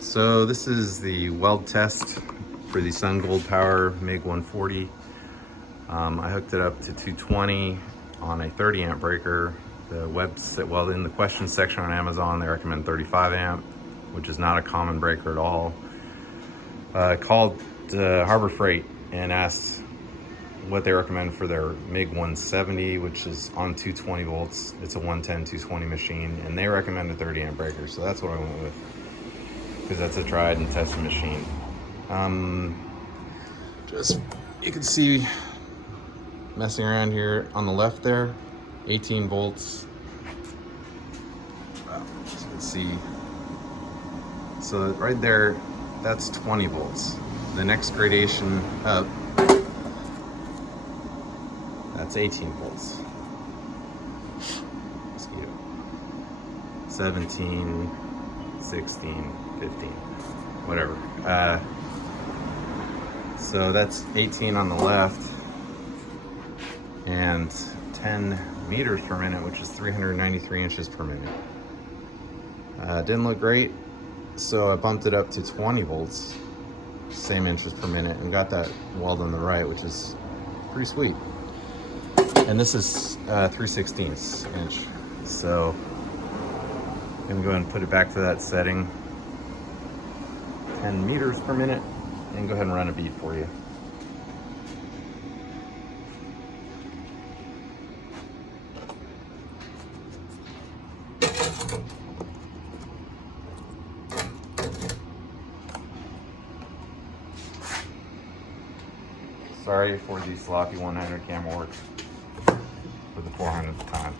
So this is the weld test for the Sungold Power MIG140. I hooked it up to 220 on a 30 amp breaker. The website, well, in the questions section on Amazon, they recommend 35 amp, which is not a common breaker at all. I called Harbor Freight and asked what they recommend for their MIG170, which is on 220 volts. It's a 110, 220 machine, and they recommend a 30 amp breaker. So that's what I went with, because that's a tried and tested machine. Just, you can see messing around here on the left there, 18 volts. As you can see, so right there, that's 20 volts. The next gradation up, that's 18 volts. Mosquito. 17, 16, 15, whatever. So that's 18 on the left and 10 meters per minute, which is 393 inches per minute. Didn't look great, so I bumped it up to 20 volts, same inches per minute, and got that weld on the right, which is pretty sweet. And this is 3/16 inch. So I'm gonna go ahead and put it back to that setting, 10 meters per minute, and go ahead and run a bead for you. Sorry for the sloppy 100 camera work for the 400th time.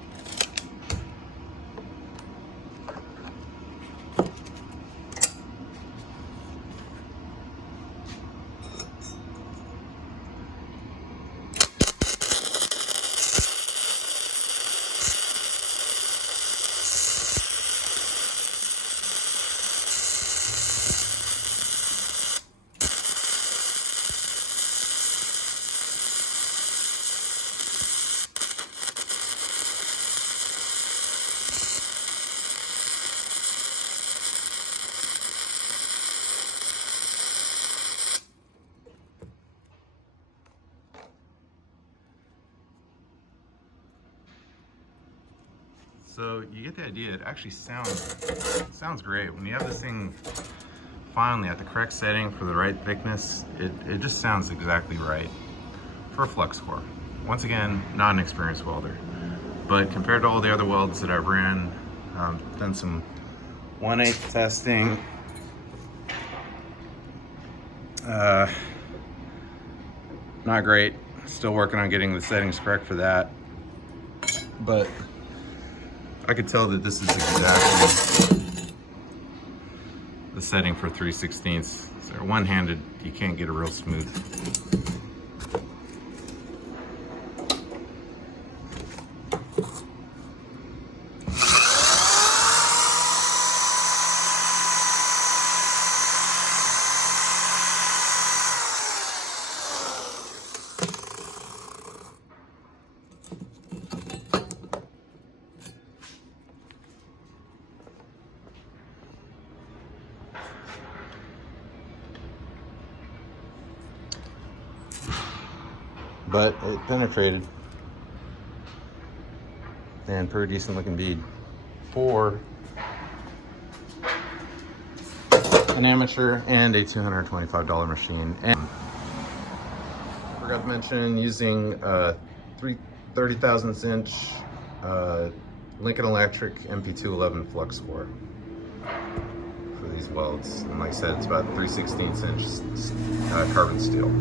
So you get the idea. It actually sounds great. When you have this thing finally at the correct setting for the right thickness, it just sounds exactly right for a flux core. Once again, not an experienced welder, but compared to all the other welds that I've ran, done some 1/8 testing, not great. Still working on getting the settings correct for that, but I could tell that this is exactly the setting for 3/16. So one-handed, you can't get a real smooth. But it penetrated, and pretty decent looking bead for an amateur and a $225 machine. And I forgot to mention using a 30 thousandths inch Lincoln Electric MP211 flux core for these welds. And like I said, it's about 3/16 inch carbon steel.